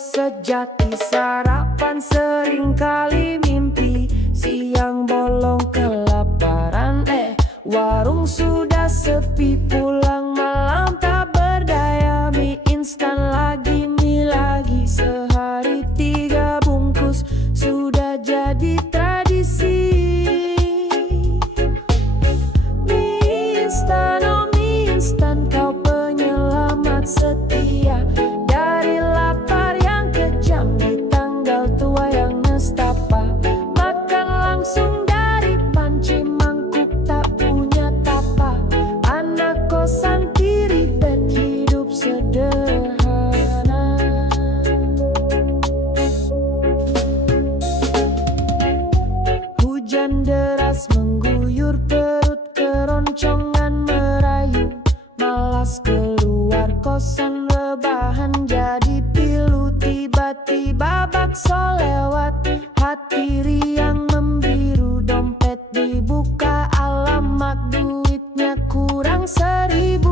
sejati, sarapan seringkali mimpi, siang bolong kelaparan, warung sudah sepi, pulang malam tak berdaya, mie instan lagi, mie lagi, sehari 3 bungkus sudah jadi tradisi. Mie instan, oh mie instan, kau penyelamat setia dari lapar yang kejam di tanggal tua yang nestapa. Makan langsung dari panci, mangkuk tak punya tapa. Anak kosan ribet, hidup sederhana. Hujan deras mengguyur, perut keroncongan merayu, malas keluar kosan, rebahan jadi pilu. Tiba-tiba bakso lewat, hati riang membiru, dompet dibuka, alamat duitnya kurang 1000.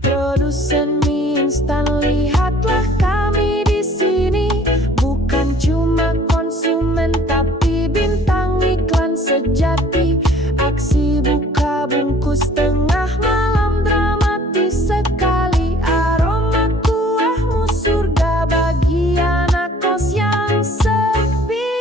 Produsen mie instan, lihatlah kami di sini, bukan cuma konsumen tapi bintang iklan sejati. Aksi buka bungkus tengah malam dramatis sekali, aroma kuahmu surga bagi anak kos yang sepi.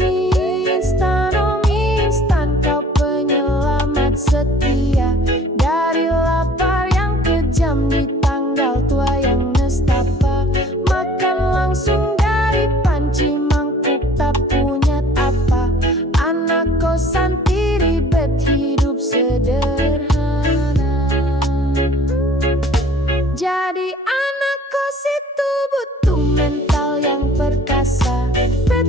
Mie instan, oh mie instan, kau penyelamat setia dari lapar yang kejam di tanggal tua yang nestapa. Makan langsung dari panci, mangkuk tak punya apa. Anak kosan ribet, hidup sederhana. Jadi anak kos itu butuh mental yang perkasa,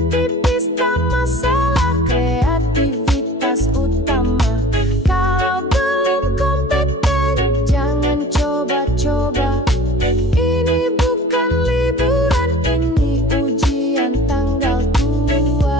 tipis tak masalah, kreativitas utama. Kalau belum kompeten, jangan coba-coba. Ini bukan liburan, ini ujian tanggal tua.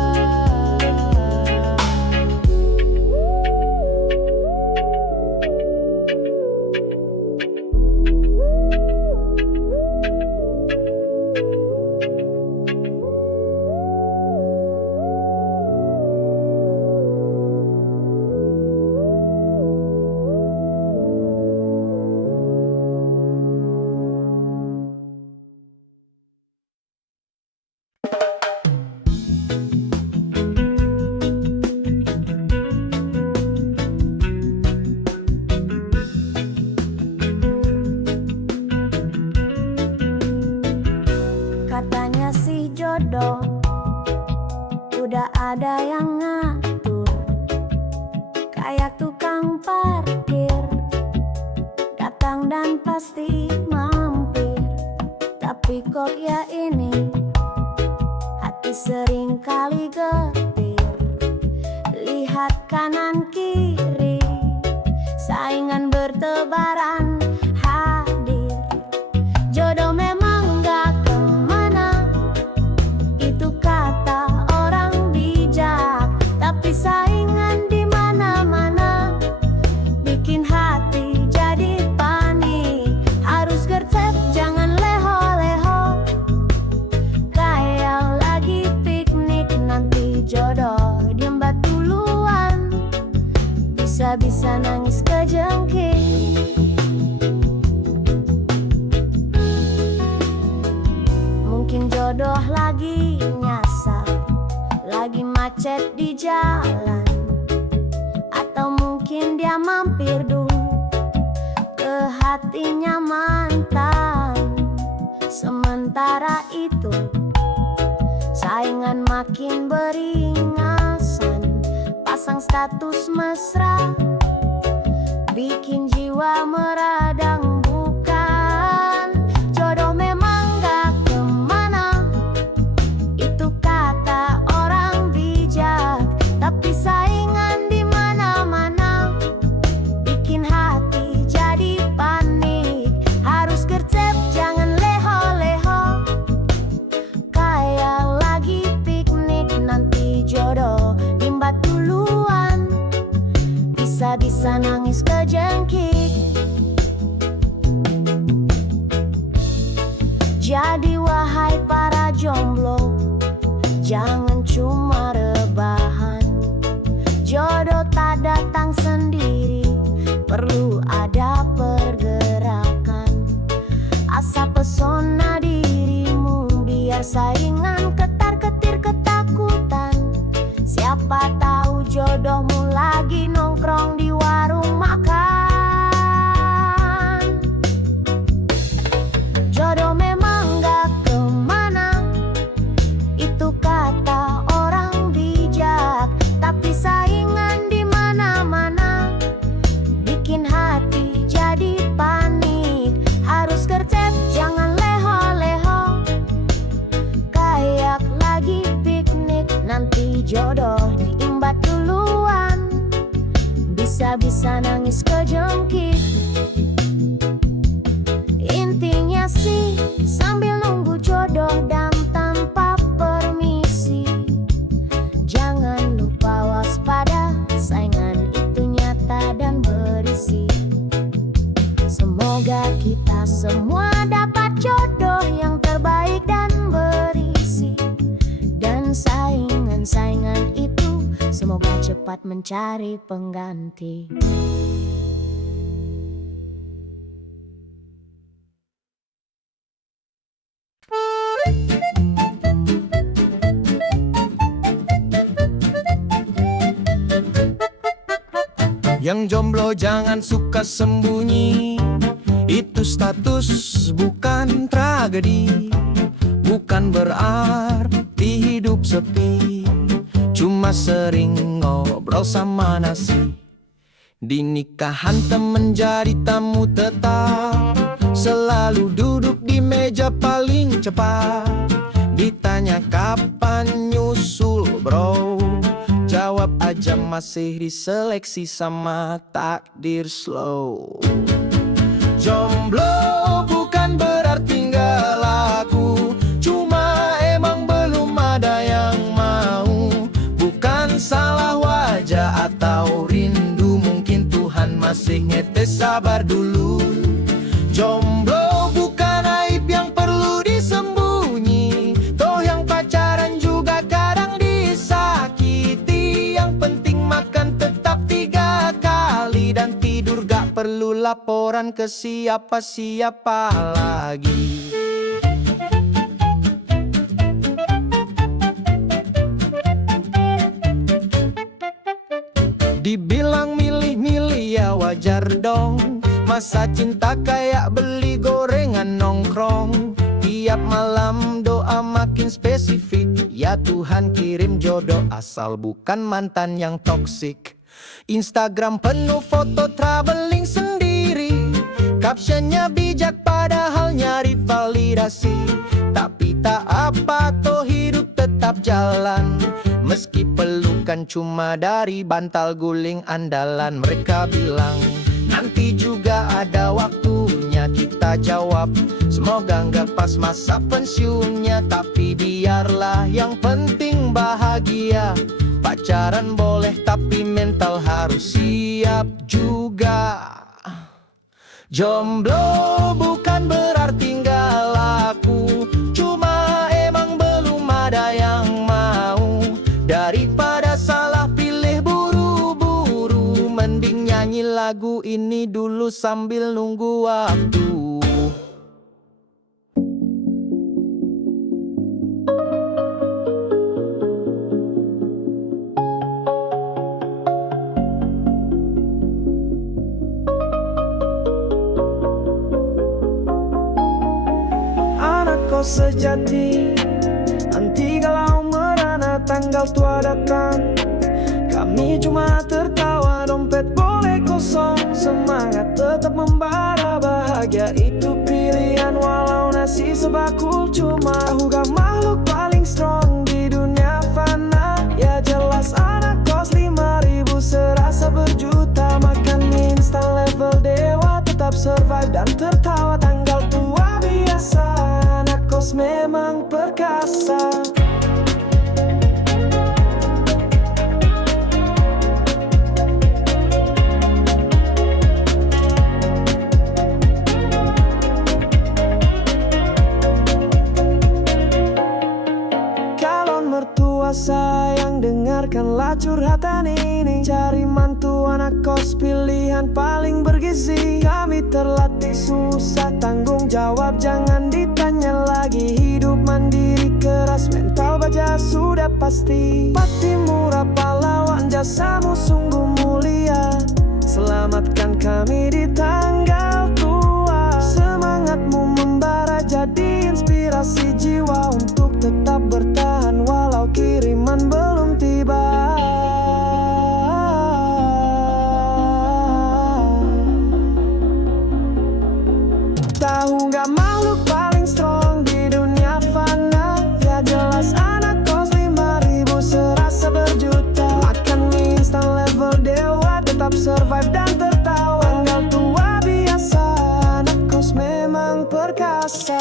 Katanya si jodoh udah ada yang ngatur, kayak tukang parkir, datang dan pasti mampir. Tapi kok ya ini hati sering kali getir, lihat kanan kiri, saingan bertebaran hadir. Jodoh memang gak kemana, itu kata orang bijak, tapi saingan di mana-mana bikin hati jadi panik. Harus gercep, jangan leho-leho, kayak lagi piknik, nanti jodoh diembat duluan, bisa-bisa nangis kejengking. Mungkin jodoh lagi nyasar, lagi macet di jalan, atau mungkin dia mampir dulu ke hatinya mantan. Sementara itu saingan makin beringasan, pasang status mesra, bikin jiwa meradang. Bukan jodoh memang gak kemana, itu kata orang bijak, tapi saingan di mana-mana bikin hati jadi panik. Harus gercep, jangan leho-leho, kayak lagi piknik, nanti jodoh diembat duluan, bisa-bisa nangis kejengking. jangan cuma rebahan. Jodoh tak datang sendiri, perlu ada pergerakan. Asah pesona dirimu, biar saingan ketar-ketir ketakutan. Siapa tahu jodohmu lagi nongkrong di warung makan. Jodoh memang gak kemana, itu kata orang bijak. Tapi saingan di mana-mana bikin hati jadi panik. Harus gercep, jangan leho-leho, kayak lagi piknik. Nanti jodoh diimbat duluan, bisa-bisa nangis kejengkit. Intinya sih sambil nunggu jodoh dan tanpa permisi, jangan lupa waspada, saingan itu nyata dan berisi. Semoga kita semua dapat jodoh yang terbaik dan berisi. Dan saingan-saingan itu semoga cepat mencari pengganti. Yang jomblo jangan suka sembunyi, itu status bukan tragedi. Bukan berarti hidup sepi, cuma sering ngobrol sama nasi. Di nikahan temen jadi tamu tetap, selalu duduk di meja paling cepat. Ditanya kapan nyusul bro, jawab aja masih diseleksi sama takdir slow. Jomblo bukan berarti nggak laku, cuma emang belum ada yang mau. Bukan salah wajah atau rindu, mungkin Tuhan masih ngetes, sabar dulu. Jomblo bukan aib yang perlu disembunyi, toh yang pacaran juga kadang disakiti. Yang penting makan tetap 3 kali, dan tidur gak perlu laporan ke siapa-siapa lagi. Dibilang milih-milih ya wajar dong, masa cinta kayak beli gorengan nongkrong. Tiap malam doa makin spesifik, ya Tuhan kirim jodoh asal bukan mantan yang toksik. Instagram penuh foto traveling sendiri, captionnya bijak padahal nyari validasi. Tapi tak apa, toh hidup tetap jalan, meski pelukan cuma dari bantal guling andalan. Mereka bilang nanti juga ada waktunya, kita jawab semoga nggak pas masa pensiunnya. Tapi biarlah, yang penting bahagia. Pacaran boleh tapi mental harus siap juga. Jomblo bukan berarti nggak laku, cuma emang belum ada yang mau. Daripada salah pilih buru-buru, mending nyanyi lagu ini dulu sambil nunggu waktu. Kau sejati, nanti kalau merana tanggal tua datang, kami cuma tertawa, dompet boleh kosong, semangat tetap membara. Bahagia itu pilihan walau nasi sebakul cuma. Aku gak makhluk paling strong di dunia fana, ya jelas anak kos 5.000 serasa berjuta. Makan mie instan level dewa, tetap survive dan tertawa. Tanggal tua biasa, kos memang perkasa. sayang, dengarkanlah curhatan ini. Cari mantu anak kos pilihan paling bergizi. Kami terlatih susah, tanggung jawab jangan ditanya lagi. Hidup mandiri keras, mental baja sudah pasti. Pati murah pahlawan, jasamu sungguh mulia. Selamatkan kami di tanggal tua. Semangatmu membara jadi inspirasi jiwa untuk tetap bertahan walau kiriman belum tiba. Tahu gak makhluk paling strong di dunia fana? Ya jelas anak kos 5.000 serasa berjuta. Makan mie instan level dewa, tetap survive dan tertawa. Tanggal tua biasa, anak kos memang perkasa.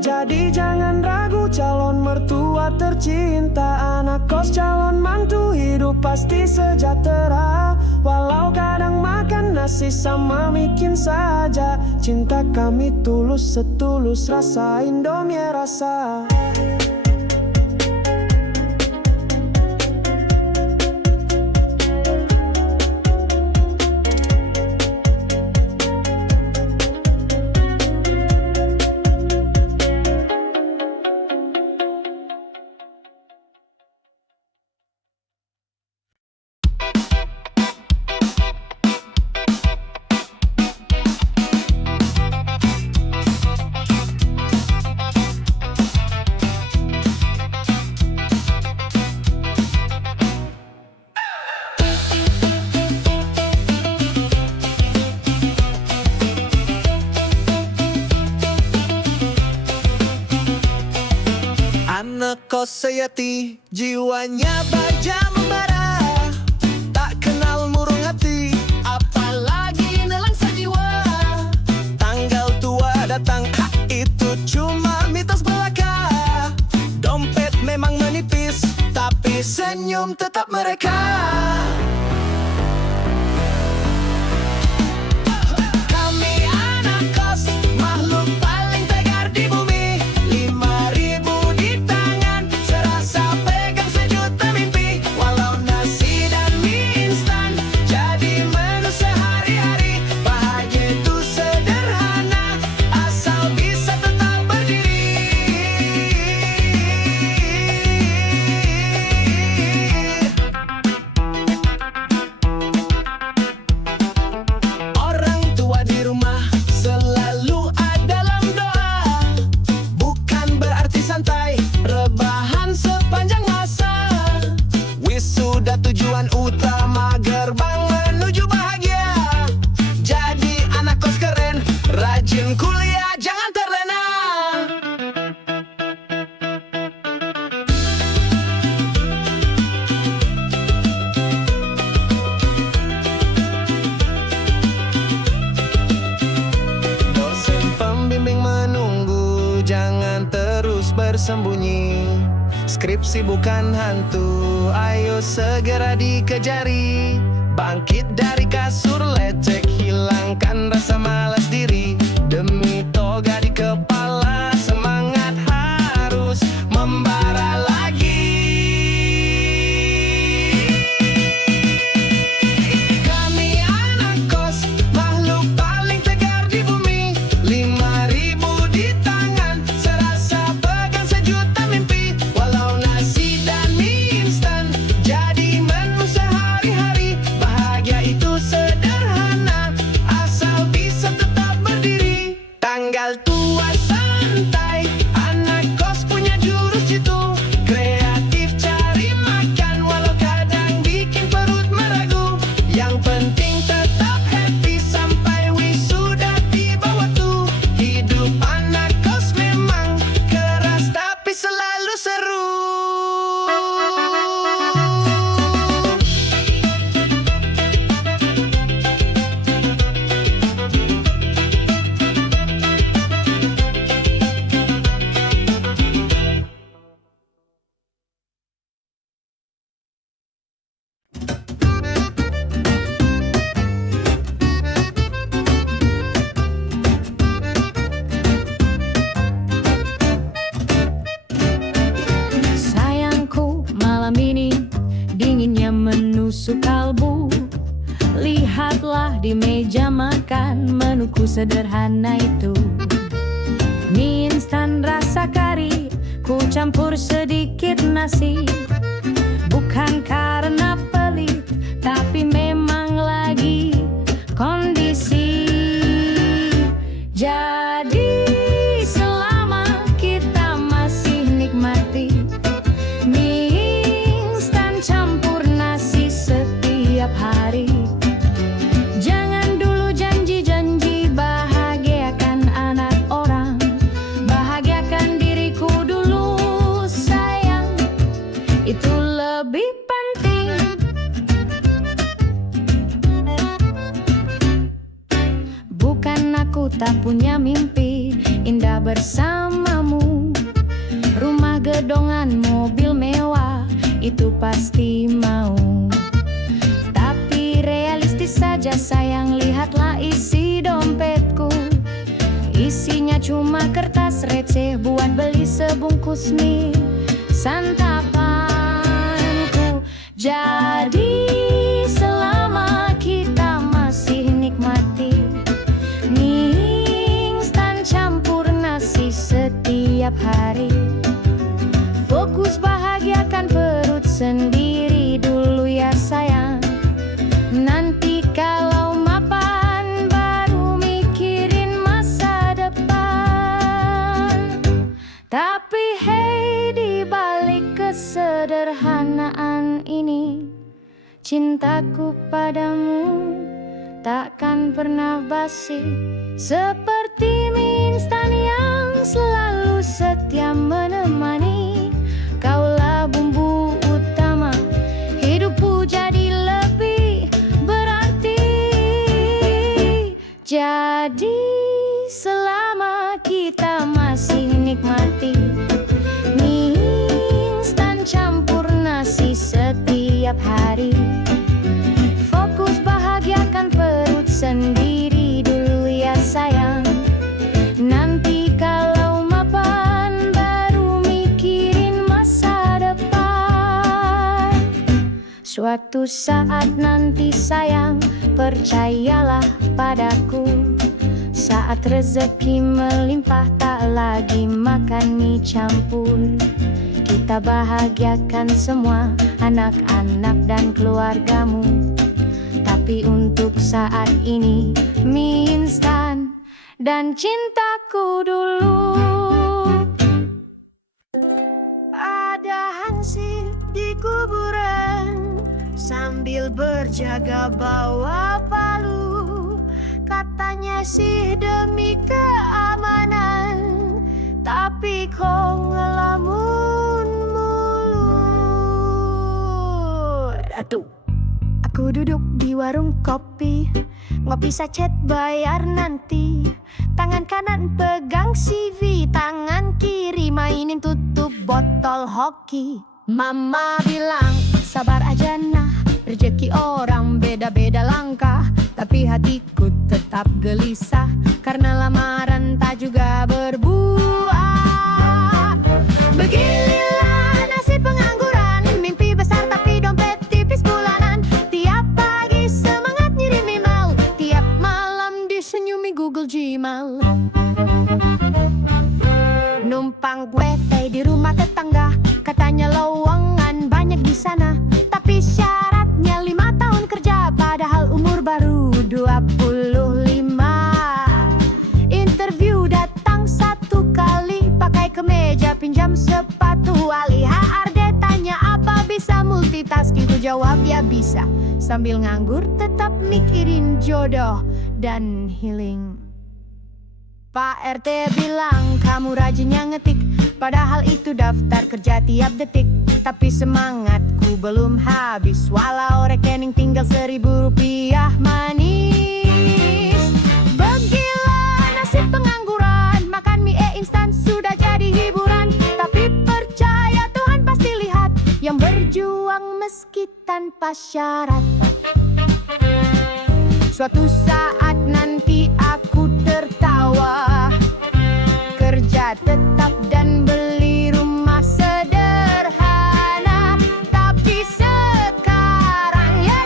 Jadi jangan ragu calon mertua tercinta. Anak kos calon mantu hidup pasti sejahtera. Walau kadang makan nasi sama bikin saja. Cinta kami tulus setulus rasa Indomie rasa. Anak kos sejati, jiwanya baja membara. Tak kenal murung hati, apalagi nelangsa jiwa. Tanggal tua datang, itu cuma mitos belaka. Dompet memang menipis, tapi senyum tetap mereka. Kami anak kos, makhluk paling tegar di bumi. 5.000 di tangan, serasa pegang sejuta mimpi. Walau nasi dan mie instan jadi menu sehari-hari. Bahagia itu sederhana, asal bisa tetap berdiri. Orang tua di rumah selalu ada dalam doa. Bukan berarti santai, rebahan sepanjang masa. Wisuda tujuan utama, gerbang menuju bahagia. Jadi anak kos keren, rajin kuliah jangan terlena. Dosen pembimbing menunggu, jangan terus bersembunyi. Skripsi bukan hantu, ayo segera dikejari. Bangkit dari kasur lecek, hilangkan rasa malas diri. Demi toga di kepala, semangat harus membara lagi. Kami anak kos, makhluk paling tegar di bumi. 5.000 di tangan, serasa pegang sejuta mimpi. Walau nasi dan mie instan jadi menu sehari-hari. Bahagia itu sederhana, asal bisa tetap berdiri. menusuk kalbu. Lihatlah di meja makan, menuku sederhana itu. Mie instan rasa kari, ku campur sedikit nasi. Bukan karena pelit, tapi memang lagi kondisi. Jadi selama kita masih nikmati mie instan campur nasi setiap hari, jangan dulu janji-janji bahagiakan anak orang. Bahagiakan diriku dulu sayang, itu lebih penting. Bukan aku tak punya mimpi indah bersamamu. Rumah gedongan, mobil mewah, itu pasti mau. Tapi realistis saja sayang, lihatlah isi dompetku. Isinya cuma kertas receh buat beli sebungkus mie santapanku. Jadi selama kita masih nikmati mie instan campur nasi setiap hari, fokus bahagiakan perut sendiri dulu ya sayang. Nanti kalau mapan baru mikirin masa depan. Tapi hey, di balik kesederhanaan ini, cintaku padamu takkan pernah basi. Seperti mie instan yang selalu setia menemani. Kaulah bumbu utama, hidupku jadi lebih berarti. Jadi selama kita masih nikmati mie instan campur nasi setiap hari, fokus bahagiakan perut sendiri dulu ya sayang. Nanti kalau mapan baru mikirin masa depan. Suatu saat nanti sayang, percayalah padaku. Saat rezeki melimpah tak lagi makan mie campur, kita bahagiakan semua anak-anak dan keluargamu. Tapi untuk saat ini mie instan dan cintaku dulu. Ada hansip di kuburan sambil berjaga bawa palu. Katanya sih demi keamanan, tapi kok ngelamun mulu. Aduh. Aku duduk di warung kopi, ngopi sachet bayar nanti. Tangan kanan pegang CV, tangan kiri mainin tutup botol hoki. Mama bilang sabar aja nah, rezeki orang beda-beda langkah. Tapi hatiku tetap gelisah, karena lamaran tak juga berbuah. Beginilah nasib pengangguran, mimpi besar tapi dompet tipis bulanan. Tiap pagi semangat ngirim email, tiap malam disenyumi Google Gmail. Numpang wifi di rumah tetangga, katanya lowongan banyak di sana. Tapi syaratnya 5 tahun kerja, padahal umur baru 25. Interview datang 1 kali, pakai kemeja pinjam sepatu wali. HRD tanya apa bisa multitasking, ku jawab ya bisa. Sambil nganggur tetap mikirin jodoh dan healing. Pak RT bilang kamu rajinnya ngetik, padahal itu daftar kerja tiap detik. Tapi semangatku belum habis, walau rekening tinggal 1.000 rupiah manis. Begila nasib pengangguran, makan mie instan sudah jadi hiburan. Tapi percaya Tuhan pasti lihat yang berjuang meski tanpa syarat. Suatu saat nanti aku tertawa, kerja tetap dan beli rumah sederhana. Tapi sekarang ya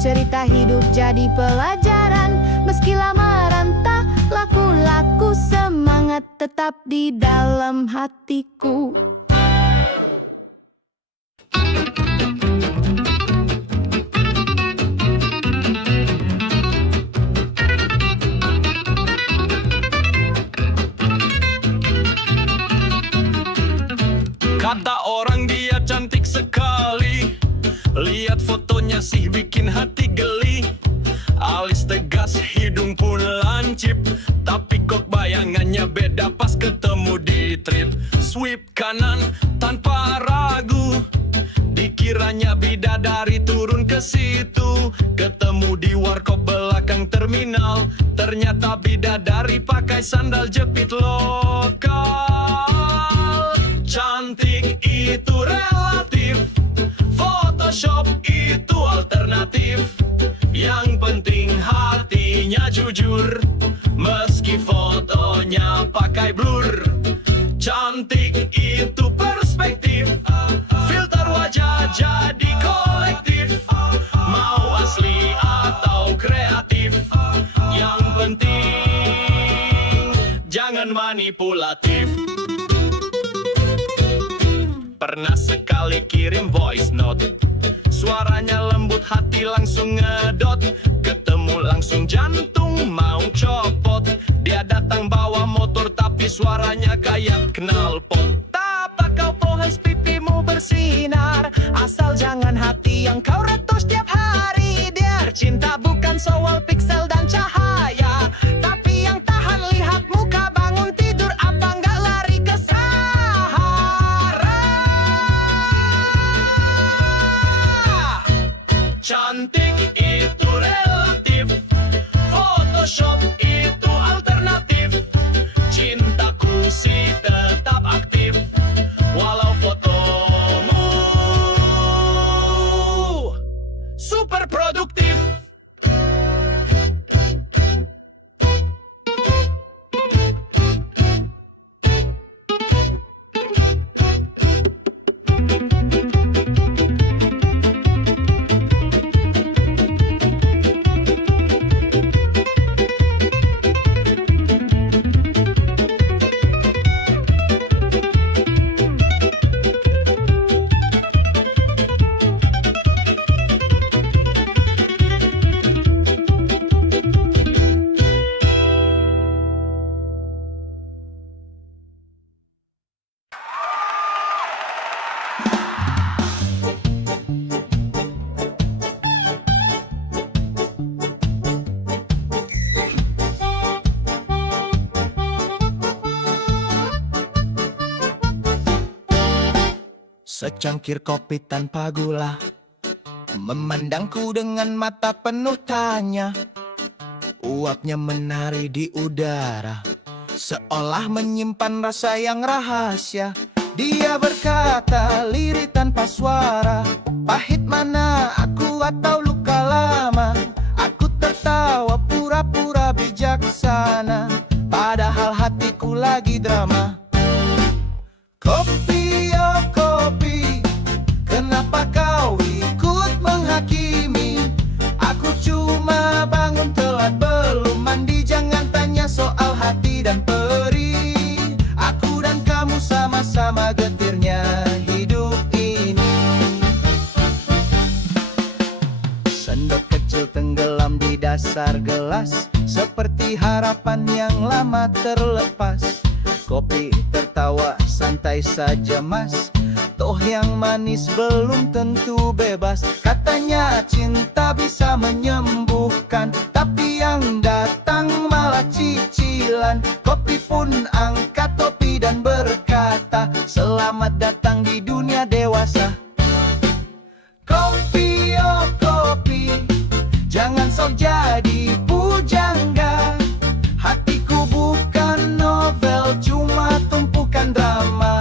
cerita hidup jadi pelajaran. Meski lama rantau, laku-laku semangat tetap di dalam hatiku. Kata orang dia cantik sekali, lihat fotonya sih bikin hati geli. Alis tegas, hidung pun lancip, tapi kok bayangannya beda pas ketemu di trip. Sweep kanan tanpa ragu, dikiranya bidadari turun ke situ. Ketemu di warkop belakang terminal, ternyata bidadari pakai sandal jepit lokal. Cantik itu relatif, Photoshop itu alternatif. Yang penting hatinya jujur, meski fotonya pakai blur. Cantik itu perspektif, filter wajah jadi kolektif. Mau asli atau kreatif, yang penting jangan manipulatif. Pernah sekali kirim voice note, suaranya lembut, hati langsung ngedot. Ketemu langsung jantung mau copot. Dia datang bawa motor tapi suaranya kayak knalpot. Tapa kau pohas pipimu bersinar, asal jangan hati yang kau retus tiap hari. Biar cinta bukan soal piksel dan cahaya, tapi yang tahan lihat muka bangun tidur. Apa nggak lari ke Sahara? Cantik itu relatif, Photoshop itu alternatif. Cintaku sih tetap aktif, walau fotomu super produktif. Secangkir kopi tanpa gula, memandangku dengan mata penuh tanya. Uapnya menari di udara, seolah menyimpan rasa yang rahasia. Dia berkata lirih tanpa suara, pahit mana aku atau luka lama. Aku tertawa pura-pura bijaksana, padahal hatiku lagi drama. Kopi, oh kopi, kenapa kau ikut menghakimi? Aku cuma bangun telat, belum mandi. Jangan tanya soal hati dan perih. Aku dan kamu sama-sama getirnya hidup ini. Sendok kecil tenggelam di dasar gelas, seperti harapan yang lama terlepas. Kopi tertawa santai saja mas, toh yang manis belum tentu bebas. Katanya cinta bisa menyembuhkan, tapi yang datang malah cicilan. Kopi pun angkat topi dan berkata, selamat datang di dunia dewasa. Kopi, oh kopi, jangan sok jadi pujangga. Hatiku bukan novel, cuma tumpukan drama.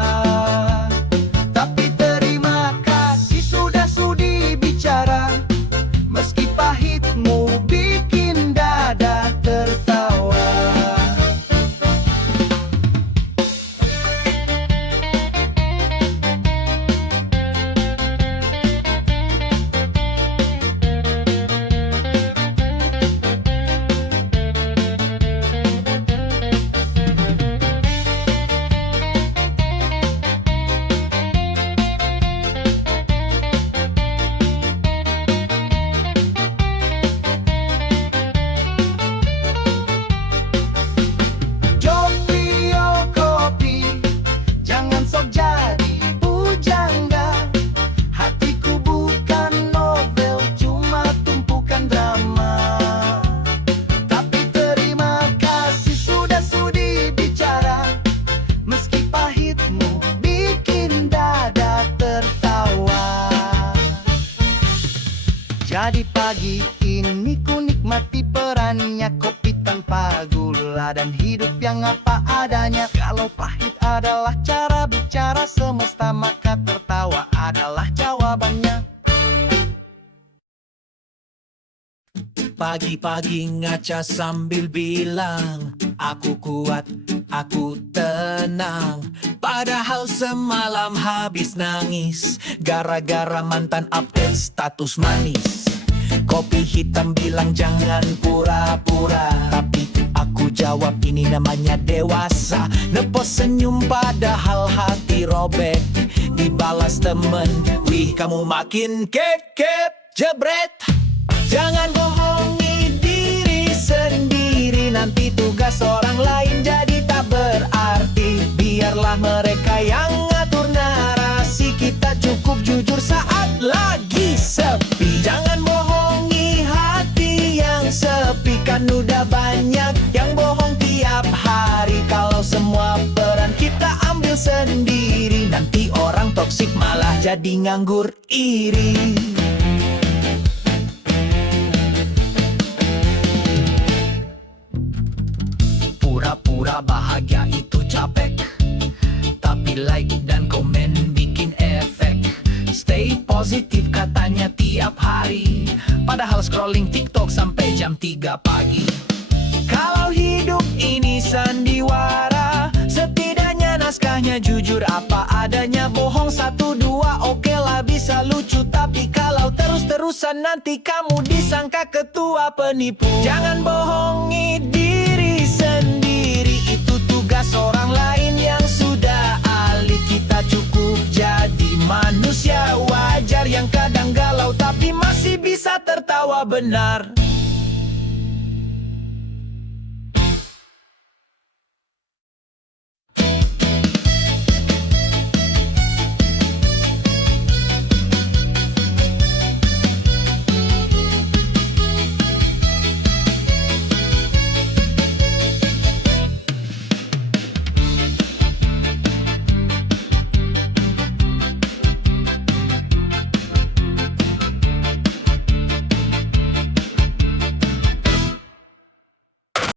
Tapi terima kasih sudah sudi bicara, meski pahitmu bikin dada tertawa. Pagi-pagi ngaca sambil bilang, aku kuat, aku tenang. Padahal semalam habis nangis gara-gara mantan update status manis. Kopi hitam bilang jangan pura-pura, tapi aku jawab ini namanya dewasa. Nepos senyum padahal hati robek. Dibalas temen, wih kamu makin kekep, jebret. Jangan bohongi diri sendiri, nanti tugas orang lain jadi tak berarti. Biarlah mereka yang ngatur narasi, kita cukup jujur saat lagi sepi. Jangan bohongi hati yang sepi, kan udah banyak yang bohong tiap hari. Kalau semua peran kita ambil sendiri, nanti orang toksik malah jadi nganggur iri. Pura-pura bahagia itu capek, tapi like dan komen bikin efek. Stay positif katanya tiap hari, padahal scrolling TikTok sampai jam 3 pagi. Kalau hidup ini sandiwara, setidaknya naskahnya jujur apa adanya. Bohong 1-2 oke lah bisa lucu, tapi kalau terus-terusan nanti kamu disangka ketua penipu. Jangan bohongi diri sendiri, itu tugas orang lain yang sudah ahli. Kita cukup jadi manusia wajar yang kadang galau tapi masih bisa tertawa benar.